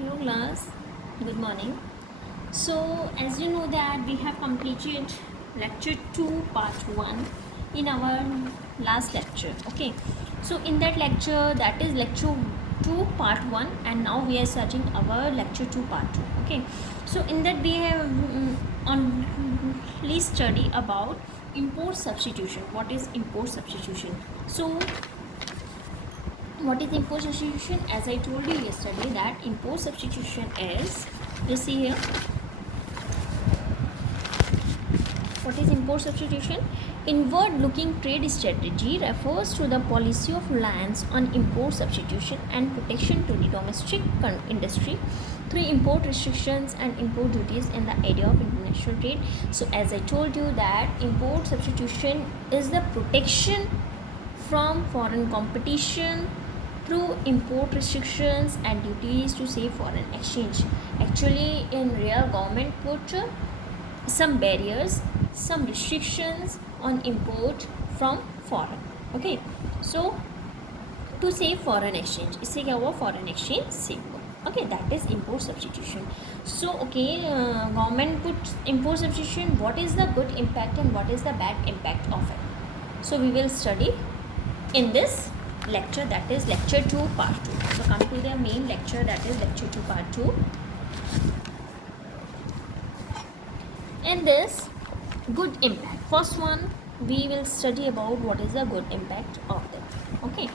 Hello class, good morning. So as you know that we have completed lecture 2 part 1 in our last lecture. Okay, so in that lecture, that is lecture 2 part 1, and now we are starting our lecture 2 part 2. Okay, so in that we have only study about import substitution. What is import substitution? So what is import substitution? As I told you yesterday that import substitution is, you see here, what is import substitution? Inward looking trade strategy refers to the policy of reliance on import substitution and protection to the domestic industry through import restrictions and import duties in the area of international trade. So as I told you that import substitution is the protection from foreign competition through import restrictions and duties to save foreign exchange. Actually, in real, government put some barriers, some restrictions on import from foreign. Okay, so to save foreign exchange, इससे क्या हुआ? Foreign exchange save हुआ. Okay, that is import substitution. So okay, government puts import substitution. What is the good impact and what is the bad impact of it? So we will study in this lecture, that is lecture 2 part 2. So come to the main lecture, that is lecture 2 part 2. In this good impact, first one we will study about what is the good impact of them. Okay,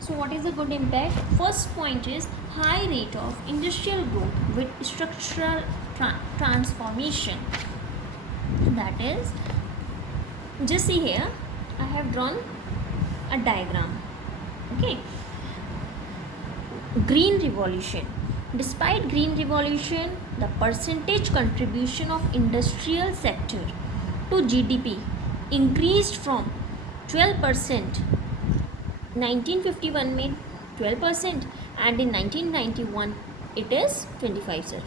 so what is the good impact? First point is high rate of industrial growth with structural transformation. That is, just see here, I have drawn a diagram. Okay, green revolution. Despite green revolution, the percentage contribution of industrial sector to GDP increased from 12% 1951 में 12% and in 1991 it is 25%.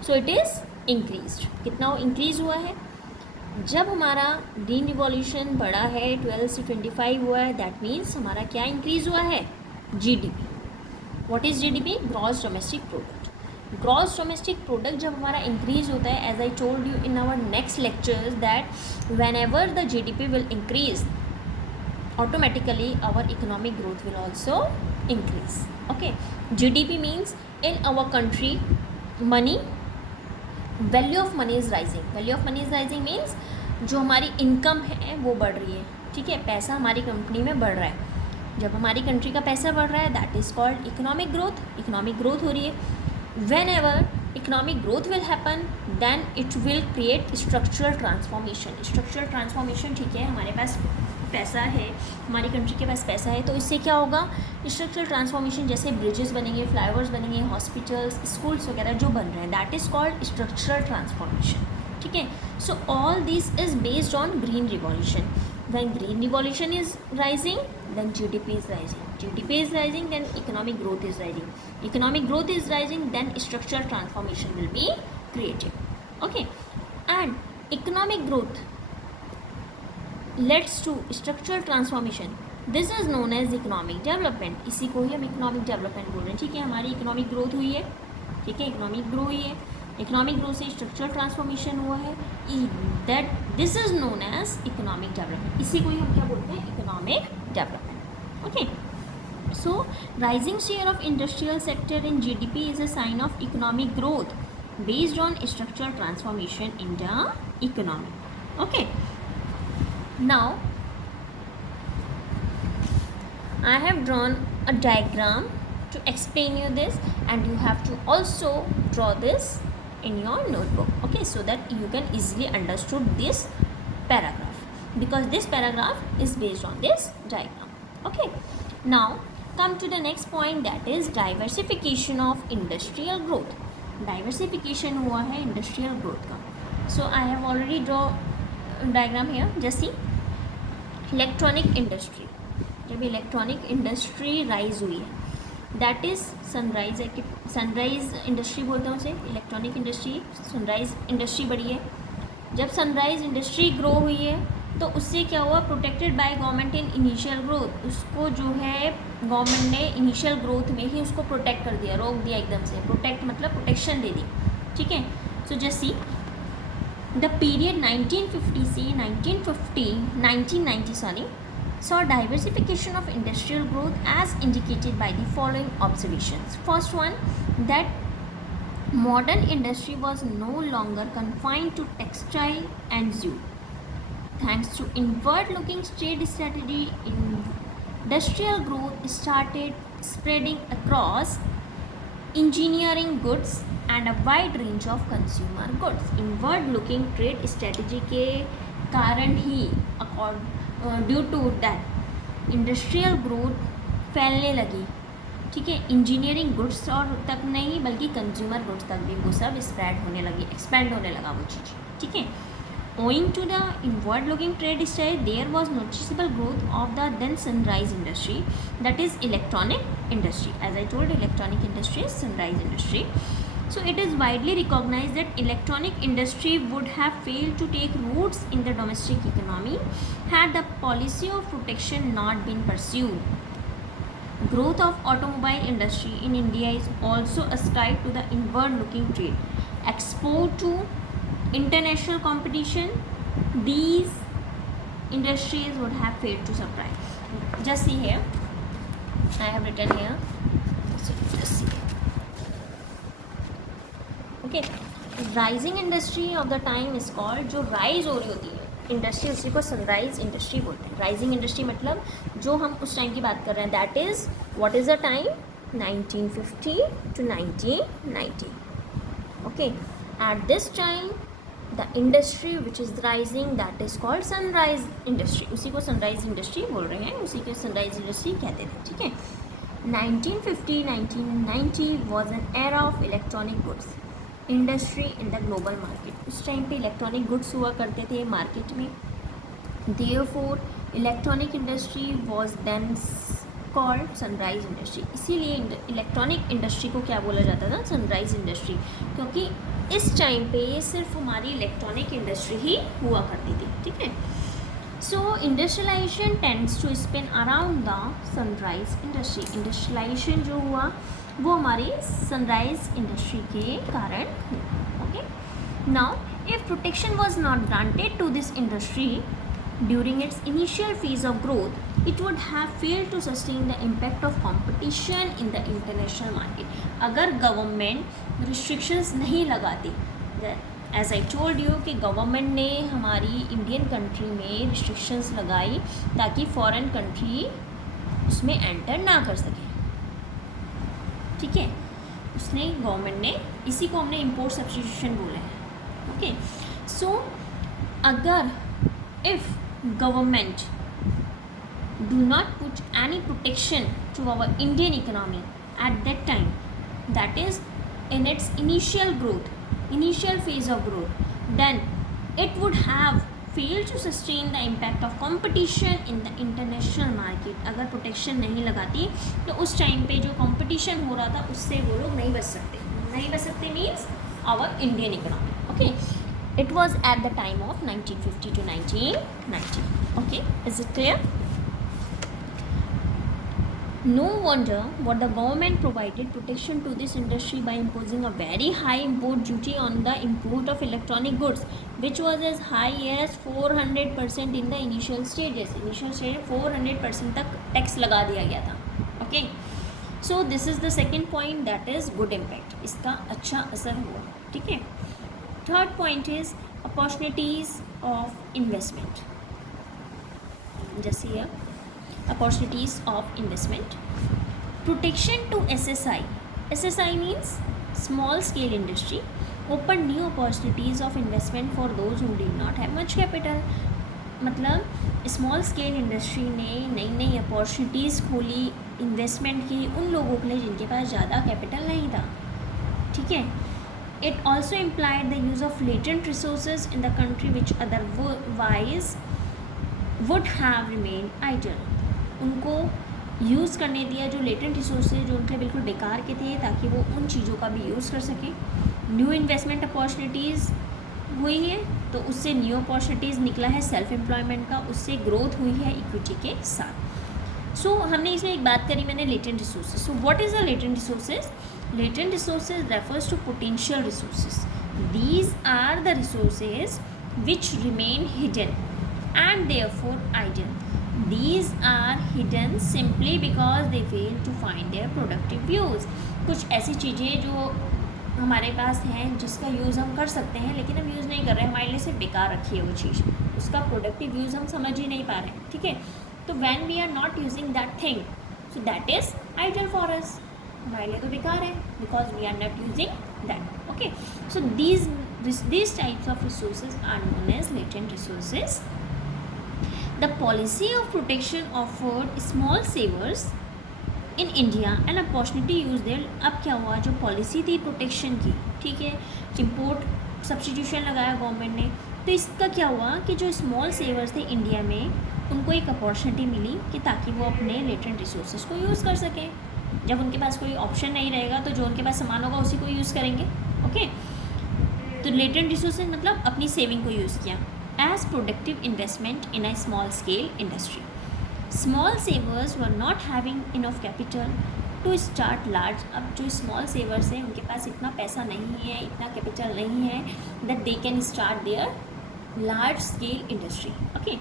So it is increased. कितना increase हुआ है? जब हमारा green revolution बढ़ा है 12 से 25 हुआ है, दैट मीन्स हमारा क्या इंक्रीज़ हुआ है? GDP. What is GDP? Gross domestic product. Gross domestic product जब हमारा इंक्रीज होता है, as I told you in our next lectures that whenever the GDP will increase, automatically our economic growth will also increase. Okay, GDP means in our country money, value of money is rising. Value of money is rising means जो हमारी income है वो बढ़ रही है. ठीक है, पैसा हमारी कंपनी में बढ़ रहा है. जब हमारी कंट्री का पैसा बढ़ रहा है, that is called economic growth. Economic growth हो रही है. Whenever economic growth will happen, then it will create structural transformation. Structural transformation, ठीक है, हमारे पास पैसा है, हमारी कंट्री के पास पैसा है, तो इससे क्या होगा? स्ट्रक्चरल ट्रांसफॉर्मेशन, जैसे ब्रिजेस बनेंगे, फ्लाईओवर्स बनेंगे, हॉस्पिटल्स, स्कूल्स वगैरह जो बन रहे हैं, that is called structural transformation. ठीक है, so all this is based on green revolution. When green revolution is rising, then GDP is rising. GDP is rising, then economic growth is rising. Economic growth is rising, then structural transformation will be created. Okay, and economic growth leads to structural transformation. This is known as economic development. इसी को ही हम economic development बोल रहे हैं. ठीक है, हमारी इकोनॉमिक ग्रोथ हुई है. ठीक है, इकोनॉमिक ग्रो हुई है. इकोनॉमिक ग्रोथ से स्ट्रक्चरल ट्रांसफॉर्मेशन हुआ है. That this is known as economic development. इसी को ही हम क्या बोलते हैं? Economic development. Okay, so rising share of industrial sector in GDP is a sign of economic growth based on structural transformation in the economy. Okay, now I have drawn a diagram to explain you this, and you have to also draw this in your notebook. Okay, so that you can easily understood this paragraph, because this paragraph is based on this diagram. Okay, now come to the next point, that is diversification of industrial growth. Diversification हुआ है industrial growth का. So I have already draw diagram है. जैसी electronic industry, जब electronic industry rise हुई है, that is sunrise है. Sunrise industry बोलते हैं उसे. इलेक्ट्रॉनिक इंडस्ट्री, सनराइज इंडस्ट्री बढ़ी है. जब सनराइज इंडस्ट्री ग्रो हुई है, तो उससे क्या हुआ? Protected by government in initial growth. उसको जो है गवर्नमेंट ने इनिशियल ग्रोथ में ही उसको प्रोटेक्ट कर दिया, रोक दिया एकदम से। प्रोटेक्ट मतलब प्रोटेक्शन दे दी, ठीक है। So just see the period 1950 से 1990 saw diversification of industrial growth as indicated by the following observations. First one, that modern industry was no longer confined to textile and jute. Thanks to inward looking trade strategy, industrial growth started spreading across engineering goods and a wide range of consumer goods. Inward looking trade strategy के कारण ही due to that industrial growth फैलने लगी, ठीक है। Engineering goods और तक नहीं बल्कि कंज्यूमर गुड्स तक भी वो सब स्प्रेड होने लगी, एक्सपेंड होने लगा वो चीज़, ठीक है। Owing to the inward looking trade style, there was noticeable growth of the then sunrise industry, that is electronic industry. As I told, electronic industry is sunrise industry. So it is widely recognized that electronic industry would have failed to take roots in the domestic economy had the policy of protection not been pursued. Growth of automobile industry in India is also ascribed to the inward looking trade. Export to international competition, these industries would have failed to supply. Just see here, I have written here, so just see, okay. Rising industry of the time is called, जो rise हो रही होती है industry उसी को sunrise industry बोलते हैं। Rising industry मतलब जो हम उस टाइम की बात कर रहे हैं, that is what is the time 1950 to 1990, okay. At this time the industry which is rising that is called sunrise industry, उसी को सनराइज इंडस्ट्री बोल रहे हैं, उसी को सनराइज इंडस्ट्री कहते थे, ठीक है। 1950-1990 was an era of electronic goods industry in the global market. उस टाइम पे इलेक्ट्रॉनिक गुड्स हुआ करते थे मार्केट में, therefore electronic industry was then called sunrise industry. इसीलिए इलेक्ट्रॉनिक इंडस्ट्री को क्या बोला जाता था, सनराइज इंडस्ट्री, क्योंकि इस टाइम पे सिर्फ हमारी इलेक्ट्रॉनिक इंडस्ट्री ही हुआ करती थी, ठीक है। So industrialization tends to spin around the sunrise industry. Industrialization जो हुआ वो हमारी सनराइज इंडस्ट्री के कारण हुआ, okay. Now if protection was not granted to this industry during its initial phase of growth, it would have failed to sustain the impact of competition in the international market. अगर government restrictions नहीं लगाती, as I told you कि government ने हमारी Indian country में restrictions लगाई ताकि foreign country उसमें एंटर ना कर सके, ठीक है। उसने गवर्नमेंट ने, इसी को हमने इम्पोर्ट सब्स्टिट्यूशन बोला है, ओके। सो अगर if government do not put any protection to our Indian economy at that time, that is in its initial growth, initial phase of growth, then it would have failed to sustain the impact of competition in the international market. अगर protection नहीं लगाती तो उस time पे जो competition हो रहा था उससे वो लोग नहीं बच सकते means our Indian economy, okay. It was at the time of 1950 to 1990, okay. Is it clear? No wonder what the government provided protection to this industry by imposing a very high import duty on the import of electronic goods, which was as high as 400% in the initial stages. Initial stage 400% तक tax लगा दिया गया था, okay. So this is the second point, that is good impact. इसका अच्छा असर हुआ, ठीक है। Third point is opportunities of investment. जैसे opportunities of investment, protection to SSI. SSI means small scale industry, opened new opportunities of investment for those who did not have much capital. मतलब small scale industry ने नई नई opportunities खोली investment की उन लोगों के लिए जिनके पास ज़्यादा कैपिटल नहीं था, ठीक है। It also implied the use of latent resources in the country which otherwise would have remain idle. उनको यूज़ करने दिया जो लेटेंट रिसोर्सेज जो उनके बिल्कुल बेकार के थे, ताकि वो उन चीज़ों का भी यूज़ कर सकें। न्यू इन्वेस्टमेंट अपॉर्चुनिटीज़ हुई है तो उससे न्यू अपॉर्चुनिटीज़ निकला है सेल्फ एम्प्लॉयमेंट का, उससे ग्रोथ हुई है इक्विटी के साथ। सो हमने इसमें एक बात करी मैंने latent resources. So what is the latent resources? Latent resources refers to potential resources. These are the resources which remain hidden and therefore idle. These are hidden simply because they fail to find their productive use. कुछ ऐसी चीज़ें जो हमारे पास हैं जिसका use हम कर सकते हैं लेकिन हम यूज़ नहीं कर रहे, हमारे लिए सिर्फ बेकार रखी है वो चीज़, उसका प्रोडक्टिव यूज़ हम समझ ही नहीं पा रहे हैं. ठीक है, तो when we are not using that thing, so that is idle for us, हमारे लिए तो बेकार है because we are not using that. Okay, so these types of resources are known as latent resources. The policy of protection offered small savers in India an opportunity use there. अब क्या हुआ, जो policy थी protection की, ठीक है, import substitution लगाया government ने, तो इसका क्या हुआ कि जो स्मॉल सेवर्स थे इंडिया में उनको एक अपॉर्चुनिटी मिली कि ताकि वो अपने लेटेंट रिसोर्सेज को यूज़ कर सकें. जब उनके पास कोई ऑप्शन नहीं रहेगा तो जो उनके पास सामान होगा उसी को यूज़ करेंगे. ओके, तो लेटेंट रिसोर्सेज मतलब अपनी सेविंग को यूज़ किया as productive investment in a small scale industry. Small savers were not having enough capital to start large. अब जो स्मॉल सेवर्स हैं उनके पास इतना पैसा नहीं है, इतना कैपिटल नहीं है that they can start their large scale industry. Okay,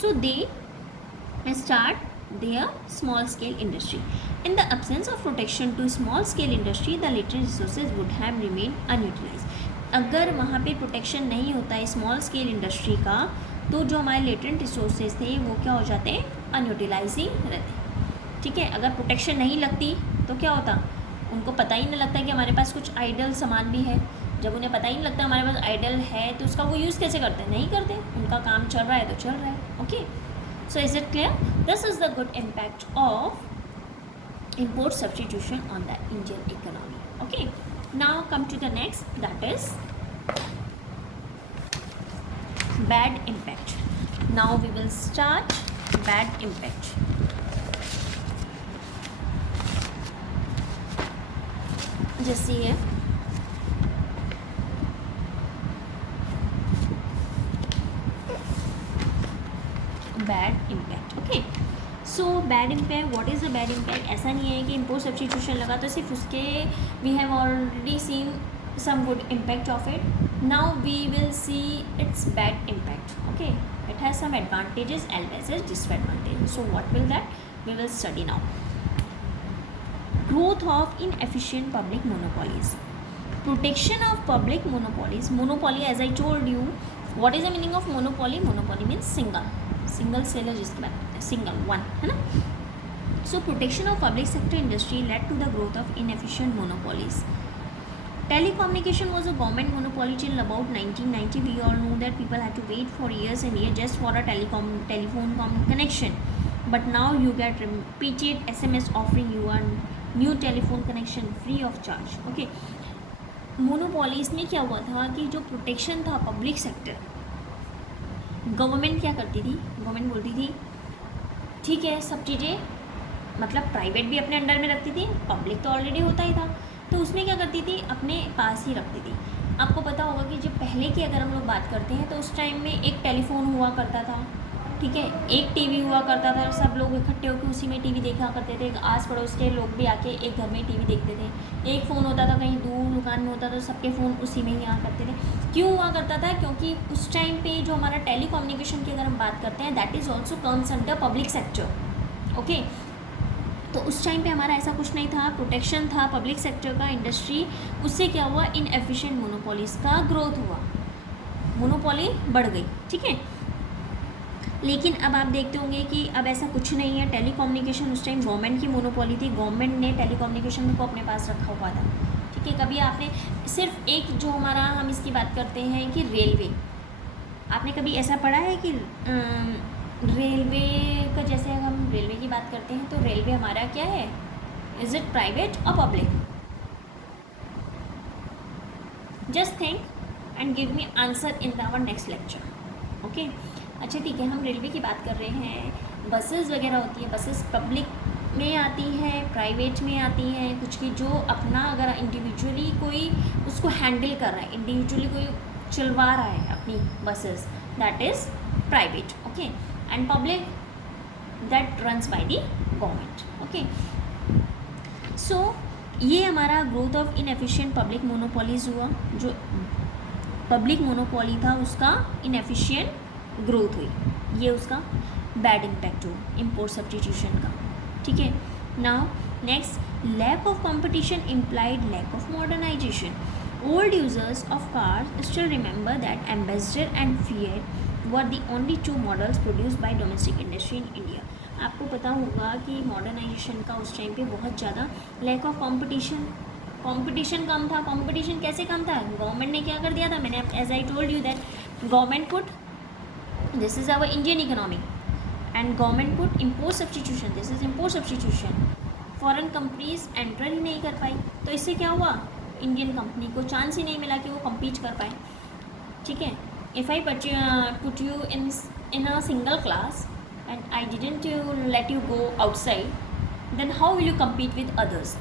so they start their small scale industry. In the absence of protection to small scale industry, the latent resources would have remained unutilized. अगर वहाँ पे protection नहीं होता है small scale industry का तो जो हमारे लेटेंट रिसोर्सेज थे वो क्या हो जाते हैं, अनयूटिलाइज ही रहते. ठीक है, अगर प्रोटेक्शन नहीं लगती तो क्या होता, उनको पता ही नहीं लगता कि हमारे पास कुछ आइडल सामान भी है. जब उन्हें पता ही नहीं लगता हमारे पास आइडल है तो उसका वो यूज़ कैसे करते हैं, नहीं करते, उनका काम चल रहा है तो चल रहा है. Okay, so is it clear? This is the good impact of import substitution on the Indian economy. Okay, now come to the next, that is bad impact. Now we will start bad impact. जैसे है bad impact. Okay, so bad impact, what is the bad impact? ऐसा नहीं है कि import substitution लगा तो सिर्फ उसके we have already seen some good impact of it. Now we will see its bad impact. Okay, it has some advantages as well as disadvantages. So what will that we will study now. Growth of inefficient public monopolies. Protection of public monopolies. Monopoly, as I told you, what is the meaning of monopoly? Monopoly means single seller जिसकी बात करते हैं, single one, है ना. सो protection of public sector industry led to the growth of inefficient monopolies. Telecommunication was a government monopoly till about 1990. We all know that people had to wait for years and years just for a telephone connection. But now you get repeated SMS offering you a new telephone connection free of charge. Okay. Monopolies में क्या हुआ था कि जो protection था public sector, government क्या करती थी, गवर्नमेंट बोलती थी ठीक है सब चीज़ें, मतलब प्राइवेट भी अपने अंडर में रखती थी, पब्लिक तो ऑलरेडी होता ही था, तो उसमें क्या करती थी अपने पास ही रखती थी. आपको पता होगा कि जब पहले की अगर हम लोग बात करते हैं तो उस टाइम में एक टेलीफोन हुआ करता था, ठीक है, एक टीवी हुआ करता था, सब लोग इकट्ठे होकर उसी में टीवी देखा करते थे. आस पड़ोस के लोग भी आके एक घर में टीवी देखते थे. एक फ़ोन होता था कहीं दूर दुकान में होता था, सबके फ़ोन उसी में ही आया करते थे. क्यों हुआ करता था? क्योंकि उस टाइम पे जो हमारा टेली कम्युनिकेशन की अगर हम बात करते हैं that is also comes under public sector. Okay, तो उस टाइम पे हमारा ऐसा कुछ नहीं था, प्रोटेक्शन था पब्लिक सेक्टर का, इंडस्ट्री. उससे क्या हुआ, इनएफिशिएंट मोनोपोलीज का ग्रोथ हुआ, मोनोपोली बढ़ गई. ठीक है, लेकिन अब आप देखते होंगे कि अब ऐसा कुछ नहीं है. टेलीकम्युनिकेशन उस टाइम गवर्नमेंट की मोनोपोली थी, गवर्नमेंट ने टेलीकम्युनिकेशन को अपने पास रखा हुआ था. ठीक है, कभी आपने सिर्फ एक जो हमारा हम इसकी बात करते हैं कि रेलवे, आपने कभी ऐसा पढ़ा है कि रेलवे का, जैसे अगर हम रेलवे की बात करते हैं तो रेलवे हमारा क्या है, इज़ इट प्राइवेट और public? Just think and give me answer in our next lecture. Okay, अच्छा ठीक है, हम रेलवे की बात कर रहे हैं. बसेस वगैरह होती है, बसेस पब्लिक में आती है, प्राइवेट में आती हैं, कुछ की जो अपना अगर इंडिविजुअली कोई उसको हैंडल कर रहा है, इंडिविजुअली कोई चलवा रहा है अपनी buses, that is private. Okay, and public that runs by the government. Okay, so ये हमारा growth of inefficient public monopolies हुआ. जो पब्लिक मोनोपोली था उसका इनएफिशिएंट ग्रोथ हुई, ये उसका बैड इम्पैक्ट हुआ इम्पोर्ट सब्स्टिट्यूशन का. ठीक है. Now next, lack of competition implied lack of modernization. Old users of cars still remember that Ambassador and Fiat were the only two models produced by domestic industry in India. आपको पता होगा कि modernisation का उस time पे बहुत ज़्यादा lack of competition कम था. कंपटीशन कैसे कम था? गवर्नमेंट ने क्या कर दिया था? मैंने as I told you that government put, this is our Indian economy, and government put import substitution, this is import substitution. Foreign companies enter ही नहीं कर पाई, तो इससे क्या हुआ? इंडियन कंपनी को चांस ही नहीं मिला कि वो कम्पीट कर पाए. ठीक है. If I put you in a single class and I didn't let you go outside, then how will you compete with others?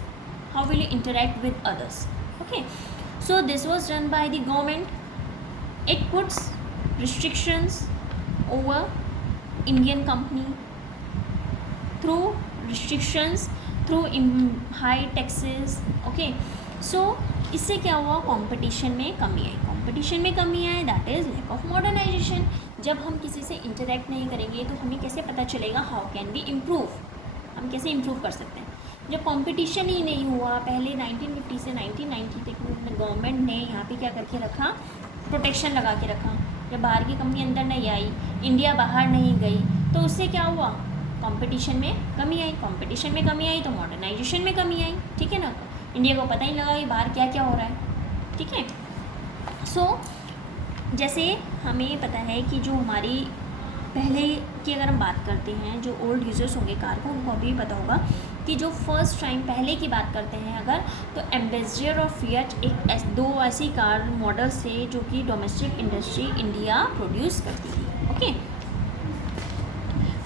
How will you interact with others? Okay, so this was done by the government. It puts restrictions over Indian company through restrictions, through high taxes. Okay, so इससे क्या हुआ? Competition में कमी आई. Competition में कमी आई, that is lack of modernization. जब हम किसी से इंटरेक्ट नहीं करेंगे तो हमें कैसे पता चलेगा हाउ कैन वी इम्प्रूव, हम कैसे इम्प्रूव कर सकते हैं? जब कंपटीशन ही नहीं हुआ, पहले 1950 से 1990 तक गवर्नमेंट ने यहाँ पे क्या करके रखा? प्रोटेक्शन लगा के रखा. जब बाहर की कंपनी अंदर नहीं आई, इंडिया बाहर नहीं गई, तो उससे क्या हुआ? कंपटीशन में कमी आई. कंपटीशन में कमी आई तो मॉडर्नाइजेशन में कमी आई. ठीक है ना. इंडिया को पता ही लगा कि बाहर क्या क्या हो रहा है. ठीक है. सो जैसे हमें पता है कि जो हमारी पहले की अगर हम बात करते हैं, जो ओल्ड यूजर्स होंगे कार को, उनको अभी पता होगा कि जो फर्स्ट टाइम पहले की बात करते हैं अगर, तो एम्बेसडर और फिएट एक दो ऐसी कार मॉडल्स थे जो कि डोमेस्टिक इंडस्ट्री इंडिया प्रोड्यूस करती थी. Okay.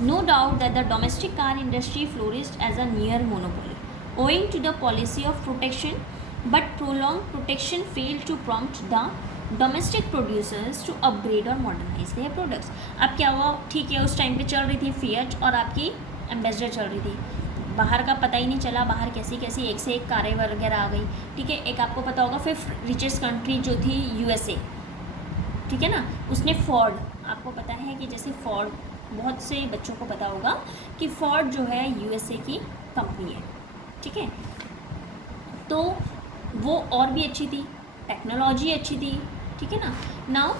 No doubt that the domestic car industry flourished as a near monopoly, owing to the policy of protection, but prolonged protection failed to prompt the domestic producers to upgrade or modernize their products. अब क्या हुआ? ठीक है, उस time पे चल रही थी फिएट और आपकी एम्बेसडर चल रही थी. बाहर का पता ही नहीं चला, बाहर कैसी कैसी एक से एक कारें वगैरह आ गई. ठीक है. एक आपको पता होगा फिफ्थ रिचेस्ट कंट्री जो थी यूएसए, ठीक है ना, उसने फोर्ड, आपको पता है कि जैसे फोर्ड, बहुत से बच्चों को पता होगा कि फोर्ड जो है यूएसए की कंपनी है. ठीक है. तो वो और भी अच्छी थी, टेक्नोलॉजी अच्छी थी. ठीक है ना. नाउ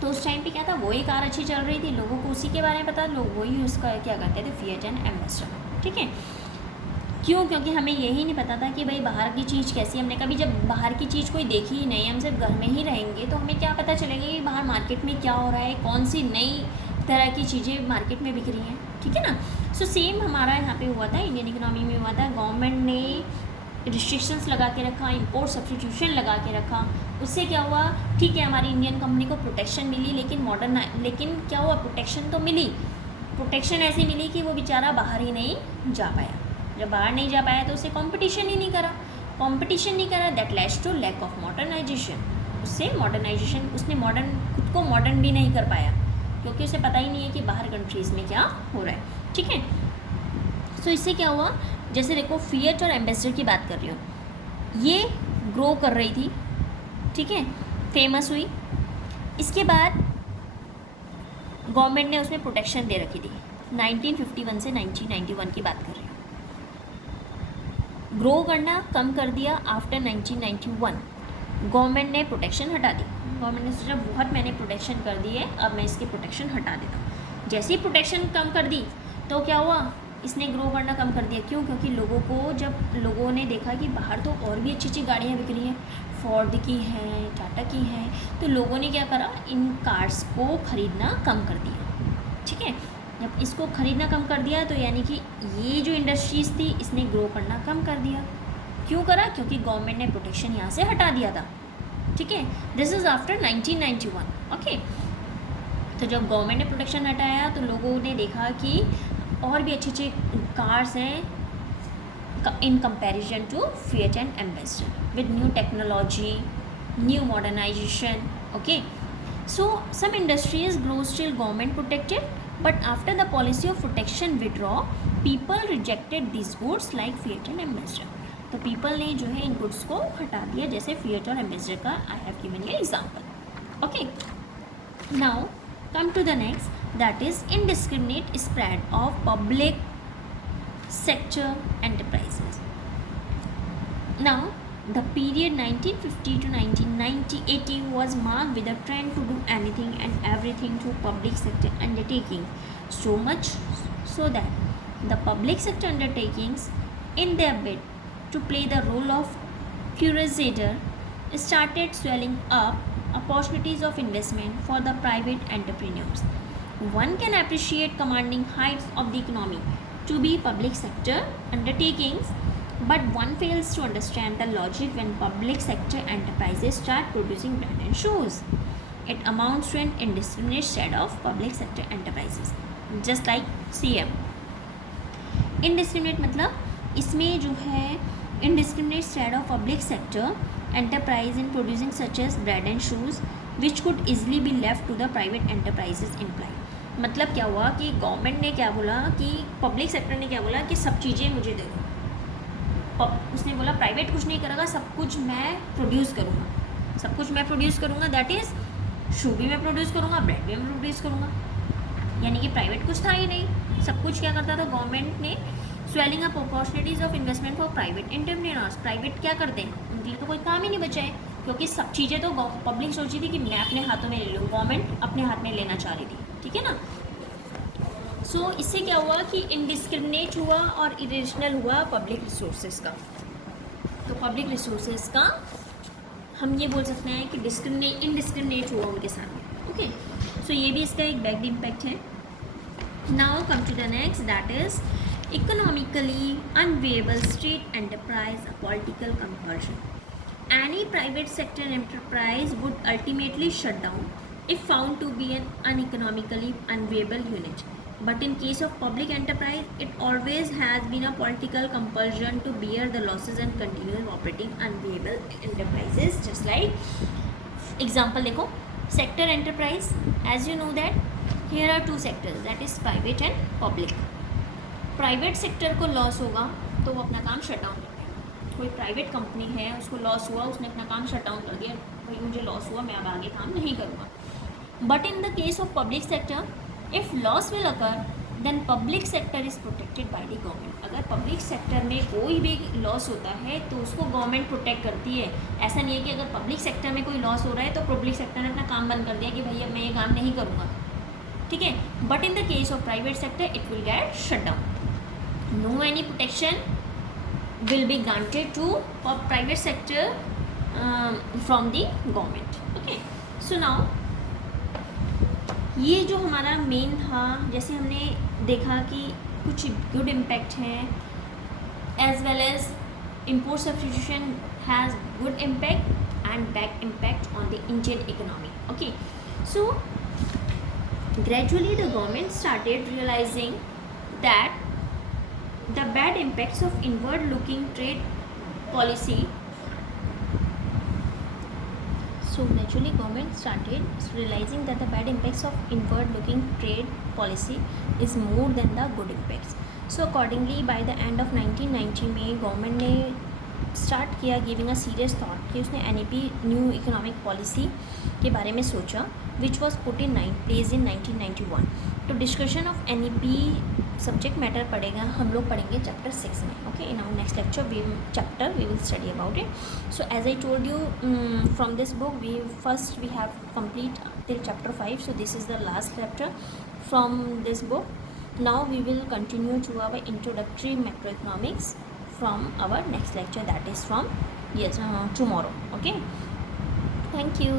तो उस टाइम पे क्या था? वही कार अच्छी चल रही थी, लोगों को उसी के बारे में पता, लोग वही यूज़ क्या करते थे? Fiat and ambassador. ठीक है. क्यों? क्योंकि हमें यही नहीं पता था कि भाई बाहर की चीज़ कैसी. हमने कभी जब बाहर की चीज़ कोई देखी ही नहीं, हम सिर्फ घर में ही रहेंगे, तो हमें क्या पता चलेगा कि बाहर मार्केट में क्या हो रहा है, कौन सी नई तरह की चीज़ें मार्केट में बिक रही हैं. ठीक है ना. सो सेम हमारा यहाँ पे हुआ था, इंडियन इकोनॉमी में हुआ था. गवर्नमेंट ने रिस्ट्रिक्शंस लगा के रखा, इम्पोर्ट सब्स्टिट्यूशन लगा के रखा. उससे क्या हुआ? ठीक है, हमारी इंडियन कंपनी को प्रोटेक्शन मिली, लेकिन क्या हुआ? प्रोटेक्शन तो मिली, प्रोटेक्शन ऐसी मिली कि वो बेचारा बाहर ही नहीं जा पाया. जब बाहर नहीं जा पाया तो उसे कंपटीशन ही नहीं करा, that leads to lack of modernization. उससे मॉडर्नाइजेशन, उसने खुद को मॉडर्न भी नहीं कर पाया, क्योंकि उसे पता ही नहीं है कि बाहर कंट्रीज़ में क्या हो रहा है. ठीक है. सो इससे क्या हुआ? जैसे देखो, फिएट और एम्बेसडर की बात कर रही हूँ, ये ग्रो कर रही थी. ठीक है. फेमस हुई. इसके बाद गवर्नमेंट ने उसमें प्रोटेक्शन दे रखी थी. 1951 से 1991 की बात कर रही हूँ. ग्रो करना कम कर दिया आफ्टर 1991. गवर्नमेंट ने प्रोटेक्शन हटा दी. गवर्नमेंट ने सोचा बहुत मैंने प्रोटेक्शन कर दी है, अब मैं इसकी प्रोटेक्शन हटा देता हूँ. जैसे ही प्रोटेक्शन कम कर दी तो क्या हुआ? इसने ग्रो करना कम कर दिया. क्यों? क्योंकि जब लोगों ने देखा कि बाहर तो और भी अच्छी अच्छी गाड़ियाँ बिक रही हैं, फोर्ड की हैं, टाटा की हैं, तो लोगों ने क्या करा? इन कार्स को ख़रीदना कम कर दिया. ठीक है. जब इसको ख़रीदना कम कर दिया तो यानी कि ये जो इंडस्ट्रीज़ थी इसने ग्रो करना कम कर दिया. क्यों करा? क्योंकि गवर्नमेंट ने प्रोटेक्शन यहाँ से हटा दिया था. ठीक है. This is after 1991. ओके. तो जब गवर्नमेंट ने प्रोटेक्शन हटाया तो लोगों ने देखा कि और भी अच्छी अच्छी कार्स हैं in comparison to Fiat and Ambassador with new technology, new modernization. Okay. So some industries grow still government protected, but after the policy of protection withdraw, people rejected this goods like Fiat and Ambassador. तो people ने जो है इन goods को हटा दिया, जैसे fiat और Ambassador का I have given you example. Okay, now come to the next, that is indiscriminate spread of public sector enterprises. Now the period 1950 to 1980 was marked with a trend to do anything and everything to public sector undertakings, so much so that the public sector undertakings, in their bid to play the role of curator, started swelling up opportunities of investment for the private entrepreneurs. One can appreciate commanding heights of the economy to be public sector undertakings, but one fails to understand the logic when public sector enterprises start producing brand and shoes. It amounts to an indiscriminate share of public sector enterprises, just like CM. Indiscriminate मतलब इसमें जो है indiscriminate share of public sector enterprise in producing such as bread and shoes, which could easily be left to the private enterprises implied. मतलब क्या हुआ कि government ने क्या बोला कि पब्लिक सेक्टर ने क्या बोला कि सब चीज़ें मुझे दे दो. उसने बोला प्राइवेट कुछ नहीं करेगा, सब कुछ मैं प्रोड्यूस करूँगा, सब कुछ मैं प्रोड्यूस करूँगा, दैट इज़ शू भी मैं प्रोड्यूस करूँगा, ब्रेड भी मैं प्रोड्यूस करूँगा. यानी कि प्राइवेट कुछ था ही नहीं, सब कुछ क्या करता था गवर्नमेंट ने. Swelling up opportunities of investment for private entrepreneurs. Private क्या करते हैं, उनके लिए तो कोई काम ही नहीं बचा है, क्योंकि सब चीज़ें तो पब्लिक सोची थी कि मैं अपने हाथों में ले लूँ, गवर्नमेंट अपने हाथ में लेना चाह रही थी. ठीक है ना. सो इससे क्या हुआ कि इनडिस्क्रिमिनेट हुआ और इरेशनल हुआ पब्लिक रिसोर्सेज का. तो पब्लिक रिसोर्सेज का हम ये बोल सकते हैं कि इनडिस्क्रिमिनेट हुआ उनके साथ. ओके, सो ये भी इसका एक बैड इम्पैक्ट है. Now come to the next, that is economically unviable state enterprise a political compulsion. Any private sector enterprise would ultimately shut down if found to be an uneconomically unviable unit. But in case of public enterprise, it always has been a political compulsion to bear the losses and continue operating unviable enterprises. Just like example देखो, sector enterprise, as you know that here are two sectors, that is private and public. Private sector को loss होगा तो वो अपना काम shut down कर देगा. कोई प्राइवेट कंपनी है, उसको लॉस हुआ, उसने अपना काम शट डाउन कर दिया, भाई मुझे लॉस हुआ, मैं अब आगे काम नहीं करूँगा. But in the case of public sector, if loss will occur, then public sector is protected by the government. अगर पब्लिक सेक्टर में कोई भी लॉस होता है तो उसको गवर्नमेंट प्रोटेक्ट करती है. ऐसा नहीं है कि अगर पब्लिक सेक्टर में कोई लॉस हो रहा है तो पब्लिक सेक्टर ने अपना काम बंद कर दिया कि भाई अब मैं ये काम नहीं करूँगा. ठीक है. But in the case of private sector it will get shut down. No any protection will be granted to private sector from the government. Okay, so now ये जो हमारा मेन था, जैसे हमने देखा कि कुछ गुड इम्पैक्ट हैं as well as import substitution has good impact and bad impact on the Indian economy. Okay, so gradually the government started realizing that the bad impacts of inward looking trade policy. So gradually government started realizing that the bad impacts of inward looking trade policy is more than the good impacts. So accordingly by the end of 1990 में government ने start किया giving a serious thought कि उसने NEP new economic policy के बारे में सोचा, which was put in place in 1991. तो discussion of NEP subject matter पड़ेगा, हम लोग पढ़ेंगे चैप्टर 6 में. Okay, in our next lecture we will study about it. So as I told you from this book we have complete till chapter 5. So this is the last chapter from this book. Now we will continue to our introductory macroeconomics from our next lecture, that is from tomorrow. Okay, thank you.